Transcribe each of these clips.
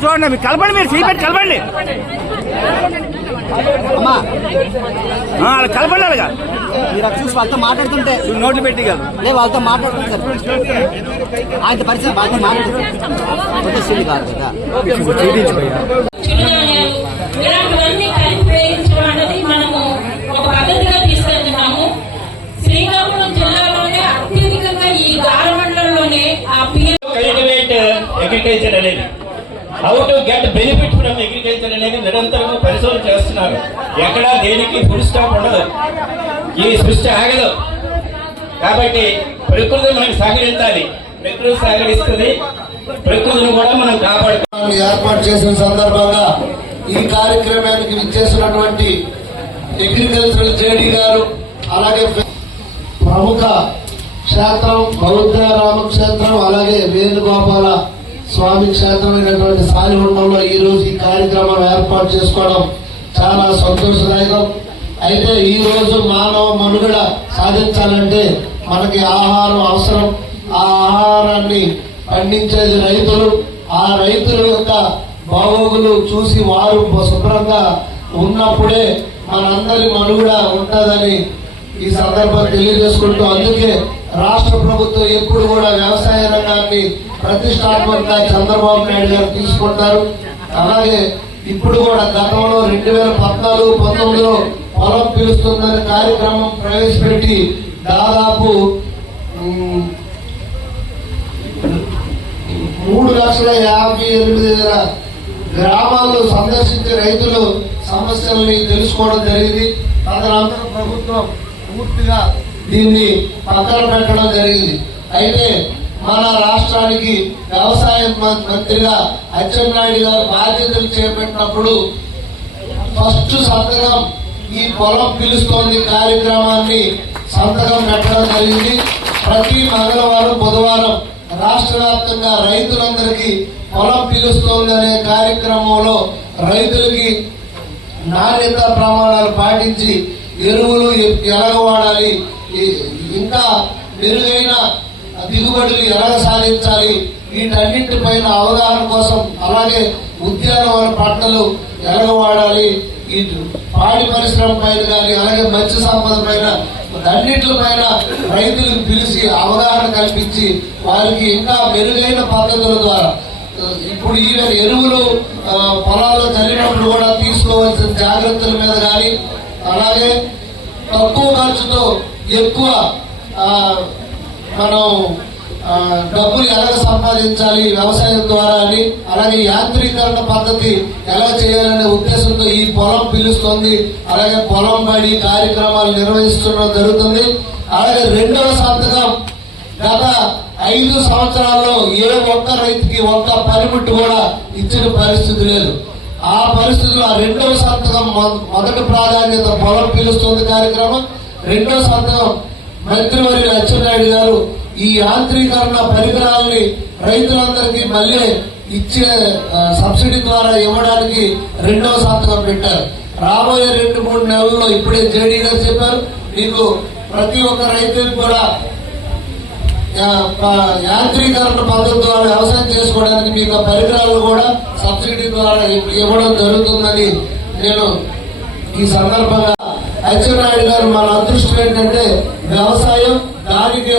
చూడండి, మీరు కలపండి, మీరు చేపెట్టి కలపండి, కలపండి. అలాగా మీరు చూసి వాళ్ళతో మాట్లాడుతుంటే నోట్లు పెట్టి కాదు, వాళ్ళతో మాట్లాడుతుంటారు. ఆయన పరిచయం వాళ్ళతో మాట్లాడుతుంది కాదు కదా. ఇలాంటివన్నీ కలిపి వేయించడం అనేది మనము ఒక పద్ధతిగా తీసుకెళ్తున్నాము. శ్రీకాకుళం జిల్లాలోనే అత్యధికంగా ఈ గారమండలంలోనే ఆ కల్టివేట్ అగ్రికల్చర్ అనేది, how to get benefit from agriculture అనేది నిరంతరం పరిశోధన చేస్తున్నారు. ఎక్కడా దేనికి ఫుల్ స్టాప్ ఉండదు, ఈ సృష్టి ఆగదు. కాబట్టి ప్రకృతి మనకు సహకరించాలి, ప్రకృతి సహకరిస్తుంది, ప్రకృతిని కూడా మనం కాపాడుకోవాలి. ఏర్పాటు చేసిన సందర్భంగా ఈ కార్యక్రమానికి విచ్చేసినటువంటి అగ్రికల్చరల్ జేడీ గారు, అలాగే ప్రముఖ క్షేత్రం బౌద్ధ రామక్షేత్రం, అలాగే వేణుగోపాల స్వామి క్షేత్రమైనటువంటి సాలిగుండంలో ఈ రోజు ఈ కార్యక్రమం ఏర్పాటు చేసుకోవడం చాలా సంతోషదాయకం. అయితే ఈ రోజు మానవ మనుగడ సాధించాలంటే మనకి ఆహారం అవసరం. ఆ ఆహారాన్ని పండించేది రైతులు. ఆ రైతుల యొక్క బాగోగులు చూసి వారు శుభ్రంగా ఉన్నప్పుడే మనందరి మనుగడ ఉంటుందని ఈ సందర్భం తెలియజేసుకుంటూ, అందుకే రాష్ట్ర ప్రభుత్వం ఎప్పుడు కూడా వ్యవసాయ రంగాన్ని ప్రతిష్టాత్మకంగా చంద్రబాబు నాయుడు గారు తీసుకుంటారు. అలాగే ఇప్పుడు కూడా గతంలో 2014-19లో పొలం పిలుస్తుందని కార్యక్రమం ప్రవేశపెట్టి దాదాపు 3,58,000 గ్రామాల్లో సందర్శించే రైతులు సమస్యల్ని తెలుసుకోవడం జరిగింది. తదనంతరం ప్రభుత్వం పూర్తిగా దీన్ని పక్కన పెట్టడం జరిగింది. అయితే మన రాష్ట్రానికి వ్యవసాయ మంత్రిగా అచ్చెన్నాయుడు గారు బాధ్యతలు చేపట్టినప్పుడు ఫస్ట్ సంతకం ఈ పొలం పిలుస్తోంది కార్యక్రమాన్ని సంతకం పెట్టడం జరిగింది. ప్రతి మంగళవారం బుధవారం రాష్ట్ర వ్యాప్తంగా రైతులందరికీ పొలం పిలుస్తోంది అనే కార్యక్రమంలో రైతులకి నాణ్యత ప్రమాణాలు పాటించి ఎరువులు ఎలాగ వాడాలి, ఇంకా మెరుగైన దిగుబడులు ఎలా సాధించాలి, వీటన్నింటిపైన అవగాహన కోసం, అలాగే ఉద్యానవన పంటలు ఎలా వాడాలి, ఈ పాడి పరిశ్రమ పైన కానీ అలాగే మత్స్య సంపద పైన అన్నింటిపైన రైతులకు పిలిచి అవగాహన కల్పించి వారికి ఇంకా మెరుగైన పద్ధతుల ద్వారా ఇప్పుడు ఈ ఎరువులు పొలాల్లో చల్లినప్పుడు కూడా తీసుకోవాల్సిన జాగ్రత్తల మీద కానీ, అలాగే తక్కువ ఖర్చుతో ఎక్కువ మనం డబ్బులు ఎలా సంపాదించాలి వ్యవసాయం ద్వారా అని, అలాగే యాంత్రీకరణ పద్ధతి ఎలా చేయాలనే ఉద్దేశంతో ఈ పొలం పిలుస్తుంది. అలాగే పొలం బడి కార్యక్రమాలు నిర్వహించడం జరుగుతుంది. అలాగే రెండవ సంతకం గత 5 సంవత్సరాల్లో ఏ ఒక్క రైతుకి ఒక్క పనిముట్టు కూడా ఇచ్చిన పరిస్థితి లేదు. ఆ పరిస్థితుల్లో ఆ రెండవ సంతకం మొదటి ప్రాధాన్యత పొలం పిలుస్తుంది కార్యక్రమం. రెండవ సంతకం మంత్రివర్యులు అచ్చెన్నాయుడు గారు ఈ యాంత్రీకరణ పరికరాలని రైతులందరికీ మళ్ళీ ఇచ్చే సబ్సిడీ ద్వారా ఇవ్వడానికి రెండవ సంతకం పెట్టారు. రాబోయే 2-3 నెలల్లో ఇప్పుడే జేడీ గారు చెప్పారు, మీకు ప్రతి ఒక్క రైతులకు కూడా యాంత్రీకరణ పద్ధతి ద్వారా వ్యవసాయం చేసుకోవడానికి మీకు పరికరాలు కూడా సబ్సిడీ ద్వారా ఇవ్వడం జరుగుతుందని నేను ఈ సందర్భంగా అచ్చెన్నాయుడు గారు మన అదృష్టం ఏంటంటే వ్యవసాయం, దానికి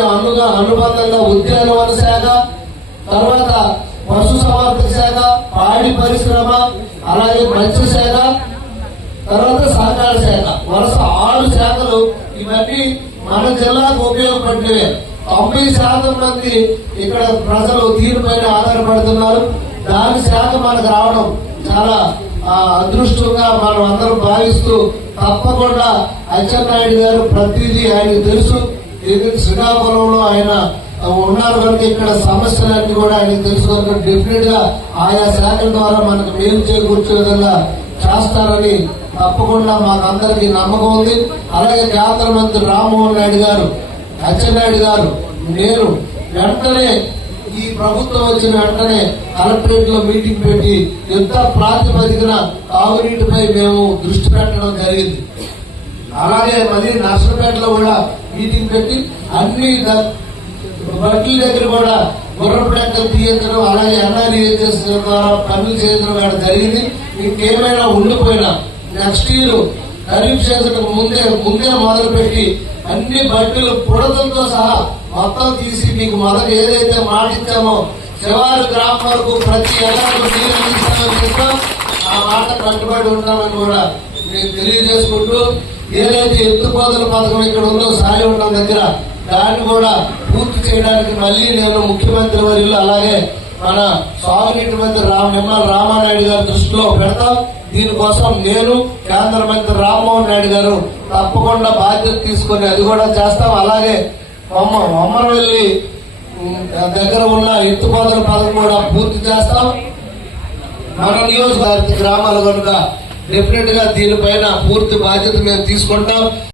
అనుబంధంగా ఉద్యానవన శాఖ, తర్వాత పశు సంవర్ధక శాఖ, పాడి పరిశ్రమ, అలాగే మత్స్య శాఖ, తర్వాత సహకార శాఖ, వరుస 6 శాఖలు. ఇవన్నీ మన జిల్లాకు ఉపయోగపడినవే. 90% మంది ఇక్కడ ప్రజలు దీనిపైన ఆధారపడుతున్నారు. దాని శాఖ మనకు రావడం చాలా అదృష్టంగా మనం అందరం భావిస్తూ, తప్పకుండా అచ్చెన్నాయుడు గారు ప్రతిదీ ఆయనకు తెలుసు. శ్రీకాకుళంలో ఆయన ఉన్నారు కనుక ఇక్కడ సమస్యలన్నీ కూడా ఆయనకు తెలుసు కనుక డెఫినెట్ గా ఆయా శాఖల ద్వారా మనకు మేలు చేకూర్చే విధంగా చేస్తారని తప్పకుండా మాకందరికీ నమ్మకం ఉంది. అలాగే కేంద్ర మంత్రి రామ్మోహన్ నాయుడు గారు, అచ్చెన్నాయుడు గారు, నేను వెంటనే ఈ ప్రభుత్వం వచ్చిన వెంటనే కలెక్టరేట్ లో మీటింగ్ పెట్టి యుద్ధ ప్రాతిపదికన తాగునీటిపై మేము దృష్టి పెట్టడం జరిగింది. అలాగే మళ్ళీ నర్సంపేటలో కూడా మీటింగ్ పెట్టి అన్ని బట్ల దగ్గర కూడా గుర్రపు డెక్కలు తీయించడం, అలాగే NREHS ద్వారా పనులు చేయించడం కూడా జరిగింది. ఇంకేమైనా ఉండిపోయినా నెక్స్ట్ ఇయర్ ఖరీఫ్ సీజన్ ముందే మొదలుపెట్టి అన్ని బట్టలు పుడతలతో సహా మొత్తం తీసి మీకు మొదలు ఏదైతే మాట ఇచ్చామో శివారు గ్రామం వరకు ప్రతి ఎకరాకు నీరు అందిస్తామని చెప్పాం. ఆ మాట కట్టుబడి ఉంటామని కూడా నేను తెలియజేసుకుంటూ, ఏదైతే ఎత్తుపోతల పథకం ఇక్కడ ఉందో సాలిగుండం దగ్గర దాన్ని కూడా పూర్తి చేయడానికి మళ్ళీ నేను ముఖ్యమంత్రి వర్యులు అలాగే మన సాగునీటి మంత్రి నిమ్మల రామానాయుడు గారి దృష్టిలో పెడతాం. దీనికోసం నేను కేంద్ర మంత్రి రామ్మోహన్ నాయుడు గారు తప్పకుండా బాధ్యత తీసుకొని అది కూడా చేస్తాం. అలాగే అమ్మరవెల్లి దగ్గర ఉన్న ఎత్తుపోతల పథకం కూడా పూర్తి చేస్తాం. మన నియోజకవర్గ గ్రామాలు కనుక డెఫినెట్ గా దీనిపైన పూర్తి బాధ్యత మేము తీసుకుంటాం.